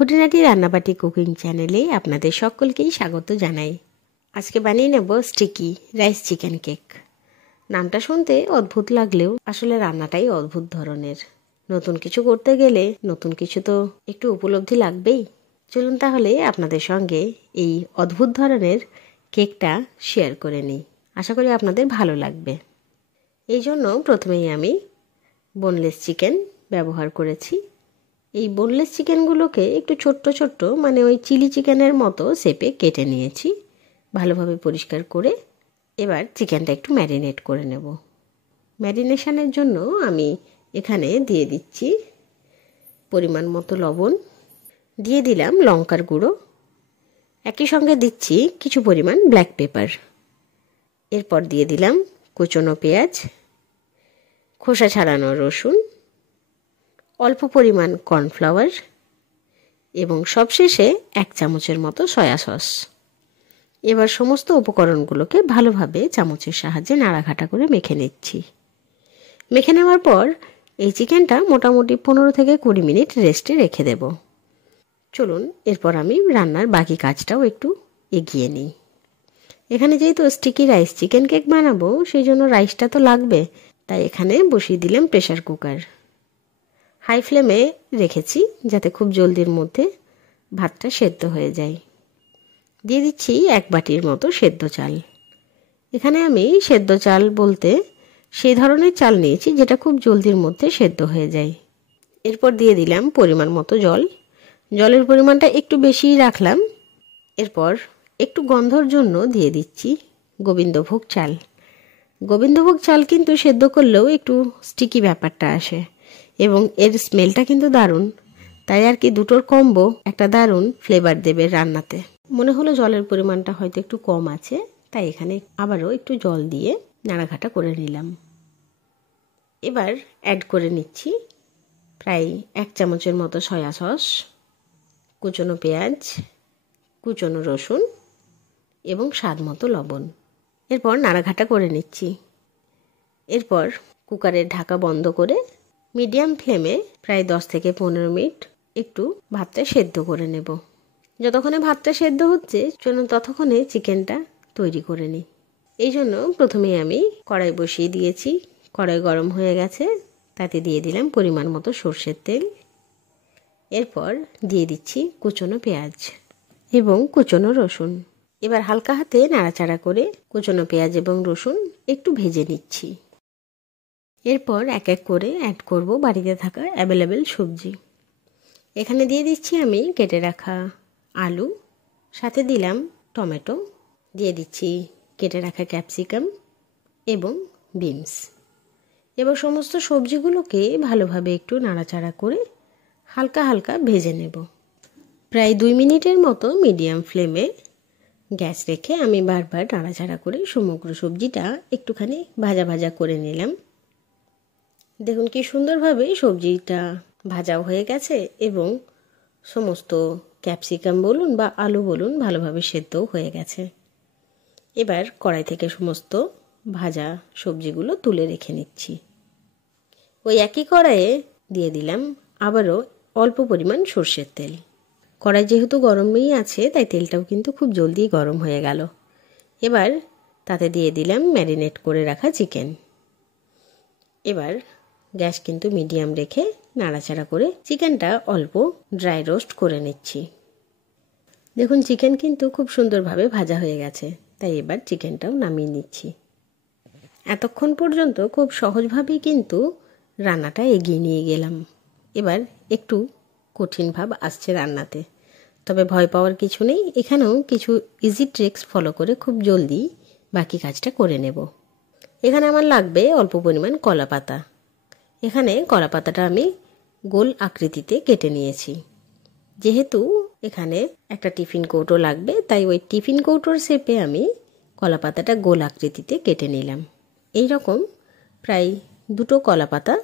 খুঁটিনাটি রান্নাবাটি কুকিং চ্যানেলে আপনাদের সকলকেই স্বাগত জানাই। আজকে বানিয়ে নেব স্টিকি রাইস চিকেন কেক। নামটা শুনতে অদ্ভুত লাগলেও আসলে রান্নাটাই অদ্ভুত ধরনের। নতুন কিছু করতে গেলে নতুন কিছু তো একটু উপলব্ধি লাগবেই। চলুন তাহলে আপনাদের সঙ্গে এই অদ্ভুত ধরনের কেকটা শেয়ার করে নিই। আশা করি আপনাদের ভালো লাগবে। এই জন্য প্রথমেই আমি বোনলেস চিকেন ব্যবহার করেছি। এই বোনলেস চিকেনগুলোকে একটু ছোট্ট ছোট্ট মানে ওই চিলি চিকেনের মতো শেপে কেটে নিয়েছি, ভালোভাবে পরিষ্কার করে। এবার চিকেনটা একটু ম্যারিনেট করে নেব। ম্যারিনেশনের জন্য আমি এখানে দিয়ে দিচ্ছি পরিমাণ মতো লবণ, দিয়ে দিলাম লঙ্কার গুঁড়ো, একই সঙ্গে দিচ্ছি কিছু পরিমাণ ব্ল্যাক পেপার। এরপর দিয়ে দিলাম কুচনো পেঁয়াজ, খোসা ছাড়ানো রসুন, অল্প পরিমাণ কর্নফ্লাওয়ার এবং সবশেষে 1 চামচের মতো সয়া সস। এবার সমস্ত উপকরণগুলোকে ভালোভাবে চামচের সাহায্যে নাড়াঘাটা করে মেখে নিচ্ছি। মেখে নেওয়ার পর এই চিকেনটা মোটামুটি 15 থেকে 20 মিনিট রেস্টে রেখে দেব। চলুন এরপর আমি রান্নার বাকি কাজটাও একটু এগিয়ে নিই। এখানে যেহেতু স্টিকি রাইস চিকেন কেক বানাবো, সেই জন্য রাইসটা তো লাগবে, তাই এখানে বসিয়ে দিলাম প্রেসার কুকার। হাই ফ্লেমে রেখেছি যাতে খুব জলদির মধ্যে ভাতটা সেদ্ধ হয়ে যায়। দিয়ে দিচ্ছি 1 বাটির মতো সেদ্ধ চাল। এখানে আমি সেদ্ধ চাল বলতে সেই ধরনের চাল নিয়েছি যেটা খুব জলদির মধ্যে সেদ্ধ হয়ে যায়। এরপর দিয়ে দিলাম পরিমাণ মতো জল। জলের পরিমাণটা একটু বেশিই রাখলাম। এরপর একটু গন্ধর জন্য দিয়ে দিচ্ছি গোবিন্দভোগ চাল। গোবিন্দভোগ চাল কিন্তু সেদ্ধ করলেও একটু স্টিকি ব্যাপারটা আসে এবং এর স্মেলটা কিন্তু দারুণ। তাই আর কি দুটোর কম্বো একটা দারুণ ফ্লেভার দেবে রান্নাতে। মনে হলো জলের পরিমাণটা হয়তো একটু কম আছে, তাই এখানে আবারও একটু জল দিয়ে নাড়াঘাটা করে নিলাম। এবার অ্যাড করে নিচ্ছি প্রায় 1 চামচের মতো সয়া সস, কুচনো পেঁয়াজ, কুচনো রসুন এবং স্বাদ মতো লবণ। এরপর নাড়াঘাটা করে নিচ্ছি। এরপর কুকারের ঢাকা বন্ধ করে মিডিয়াম ফ্লেমে প্রায় 10 থেকে 15 মিনিট একটু ভাতটা সেদ্ধ করে নেব। যতক্ষণে ভাতটা সেদ্ধ হচ্ছে চলুন ততক্ষণে চিকেনটা তৈরি করে নিই। এই জন্য প্রথমেই আমি কড়াই বসিয়ে দিয়েছি। কড়াই গরম হয়ে গেছে, তাতে দিয়ে দিলাম পরিমাণ মতো সর্ষের তেল। এরপর দিয়ে দিচ্ছি কুচনো পেঁয়াজ এবং কুচনো রসুন। এবার হালকা হাতে নাড়াচাড়া করে কুচনো পেঁয়াজ এবং রসুন একটু ভেজে নিচ্ছি। এরপর এক এক করে অ্যাড করব বাড়িতে থাকা অ্যাভেলেবেল সবজি। এখানে দিয়ে দিচ্ছি আমি কেটে রাখা আলু, সাথে দিলাম টমেটো, দিয়ে দিচ্ছি কেটে রাখা ক্যাপসিকাম এবং বিনস। এবার সমস্ত সবজিগুলোকে ভালোভাবে একটু নাড়াচাড়া করে হালকা হালকা ভেজে নেব। প্রায় 2 মিনিটের মতো মিডিয়াম ফ্লেমে গ্যাস রেখে আমি বারবার নাড়াচাড়া করে সমগ্র সবজিটা একটুখানি ভাজা ভাজা করে নিলাম। দেখুন কি সুন্দরভাবে সবজিটা ভাজাও হয়ে গেছে এবং সমস্ত ক্যাপসিকাম বলুন বা আলু বলুন ভালোভাবে সেদ্ধও হয়ে গেছে। এবার কড়াই থেকে সমস্ত ভাজা সবজিগুলো তুলে রেখে নিচ্ছি। ওই একই কড়াইয়ে দিয়ে দিলাম আবারও অল্প পরিমাণ সর্ষের তেল। কড়াই যেহেতু গরমই আছে তাই তেলটাও কিন্তু খুব জলদি গরম হয়ে গেল। এবার তাতে দিয়ে দিলাম ম্যারিনেট করে রাখা চিকেন। এবার গ্যাস কিন্তু মিডিয়াম রেখে নাড়াচাড়া করে চিকেনটা অল্প ড্রাই রোস্ট করে নিচ্ছি। দেখুন চিকেন কিন্তু খুব সুন্দরভাবে ভাজা হয়ে গেছে, তাই এবার চিকেনটাও নামিয়ে নিচ্ছি। এতক্ষণ পর্যন্ত খুব সহজভাবেই কিন্তু রান্নাটা এগিয়ে নিয়ে গেলাম। এবার একটু কঠিন ভাব আসছে রান্নাতে, তবে ভয় পাওয়ার কিছু নেই। এখানেও কিছু ইজি ট্রিক্স ফলো করে খুব জলদি বাকি কাজটা করে নেব। এখানে আমার লাগবে অল্প পরিমাণ কলা পাতা। এখানে কলা পাতাটা আমি গোল আকৃতিতে কেটে নিয়েছি। যেহেতু এখানে একটা টিফিন কৌটো লাগবে, তাই ওই টিফিন কৌটোর শেপে আমি কলা পাতাটা গোল আকৃতিতে কেটে নিলাম। এই রকম প্রায় 2টো কলা পাতা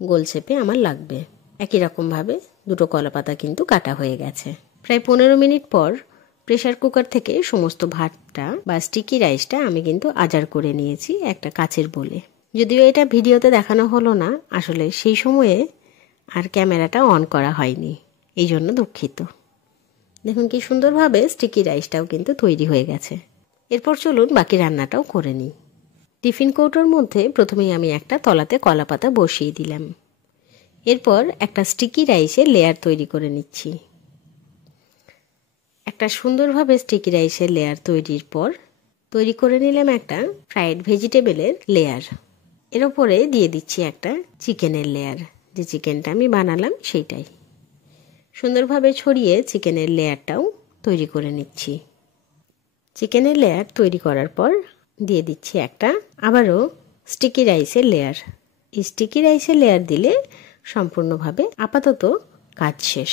গোল শেপে আমার লাগবে। একই রকমভাবে 2টো কলা পাতা কিন্তু কাটা হয়ে গেছে। প্রায় 15 মিনিট পর প্রেসার কুকার থেকে সমস্ত ভাতটা বা স্টিকি রাইসটা আমি কিন্তু আজার করে নিয়েছি একটা কাচের বোলে। যদিও এটা ভিডিওতে দেখানো হলো না, আসলে সেই সময়ে আর ক্যামেরাটা অন করা হয়নি। এই জন্য দুঃখিত। দেখুন কি সুন্দরভাবে স্টিকি রাইসটাও কিন্তু তৈরি হয়ে গেছে। এরপর চলুন বাকি রান্নাটাও করে নিই। টিফিন কৌটোর মধ্যে প্রথমেই আমি একটা তলাতে কলা পাতা বসিয়ে দিলাম। এরপর একটা স্টিকি রাইসের লেয়ার তৈরি করে নিচ্ছি। একটা সুন্দরভাবে স্টিকি রাইসের লেয়ার তৈরির পর তৈরি করে নিলাম একটা ফ্রাইড ভেজিটেবলের লেয়ার। এর ওপরে দিয়ে দিচ্ছি একটা চিকেনের লেয়ার, যে চিকেনটা আমি বানালাম সেইটাই। সুন্দরভাবে ছড়িয়ে চিকেনের লেয়ারটাও তৈরি করে নিচ্ছি। চিকেনের লেয়ার তৈরি করার পর দিয়ে দিচ্ছি একটা আবারও স্টিকি রাইসের লেয়ার। এই স্টিকি রাইসের লেয়ার দিলে সম্পূর্ণভাবে আপাতত কাজ শেষ।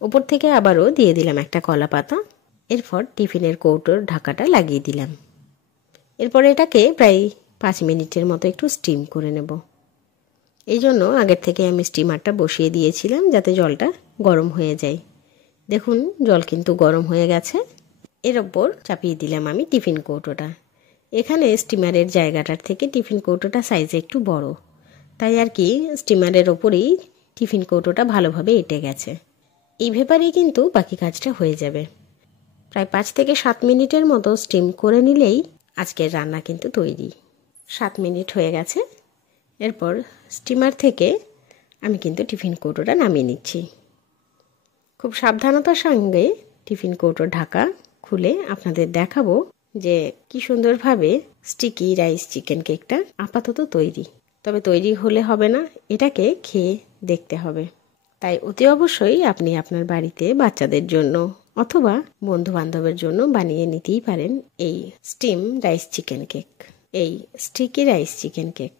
ওপর থেকে আবারও দিয়ে দিলাম একটা কলা পাতা। এরপর টিফিনের কৌটোর ঢাকাটা লাগিয়ে দিলাম। এরপর এটাকে প্রায় 5 মিনিটের মতো একটু স্টিম করে নেব। এই জন্য আগের থেকে আমি স্টিমারটা বসিয়ে দিয়েছিলাম যাতে জলটা গরম হয়ে যায়। দেখুন জল কিন্তু গরম হয়ে গেছে। এর ওপর চাপিয়ে দিলাম আমি টিফিন কৌটোটা। এখানে স্টিমারের জায়গাটার থেকে টিফিন কৌটোটা সাইজে একটু বড়, তাই আর কি স্টিমারের ওপরেই টিফিন কৌটোটা ভালোভাবে এঁটে গেছে। এই ভেপারেই কিন্তু বাকি কাজটা হয়ে যাবে। প্রায় 5 থেকে 7 মিনিটের মতো স্টিম করে নিলেই আজকের রান্না কিন্তু তৈরি। 7 মিনিট হয়ে গেছে। এরপর স্টিমার থেকে আমি কিন্তু টিফিন কৌটোটা নামিয়ে নিচ্ছি। খুব সাবধানতার সঙ্গে টিফিন কৌটোর ঢাকা খুলে আপনাদের দেখাবো যে কি সুন্দরভাবে স্টিকি রাইস চিকেন কেকটা আপাতত তৈরি। তবে তৈরি হলে হবে না, এটাকে খেয়ে দেখতে হবে। তাই অতি অবশ্যই আপনি আপনার বাড়িতে বাচ্চাদের জন্য অথবা বন্ধু বান্ধবের জন্য বানিয়ে নিতেই পারেন এই স্টিম রাইস চিকেন কেক, এই স্টিকি রাইস চিকেন কেক।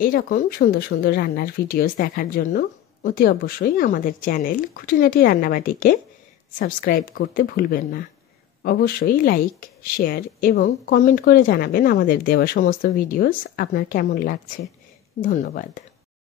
এইরকম সুন্দর সুন্দর রান্নার ভিডিওস দেখার জন্য অতি অবশ্যই আমাদের চ্যানেল খুঁটিনাটি রান্নাবাটিকে সাবস্ক্রাইব করতে ভুলবেন না। অবশ্যই লাইক, শেয়ার এবং কমেন্ট করে জানাবেন আমাদের দেওয়া সমস্ত ভিডিওস আপনার কেমন লাগছে। ধন্যবাদ।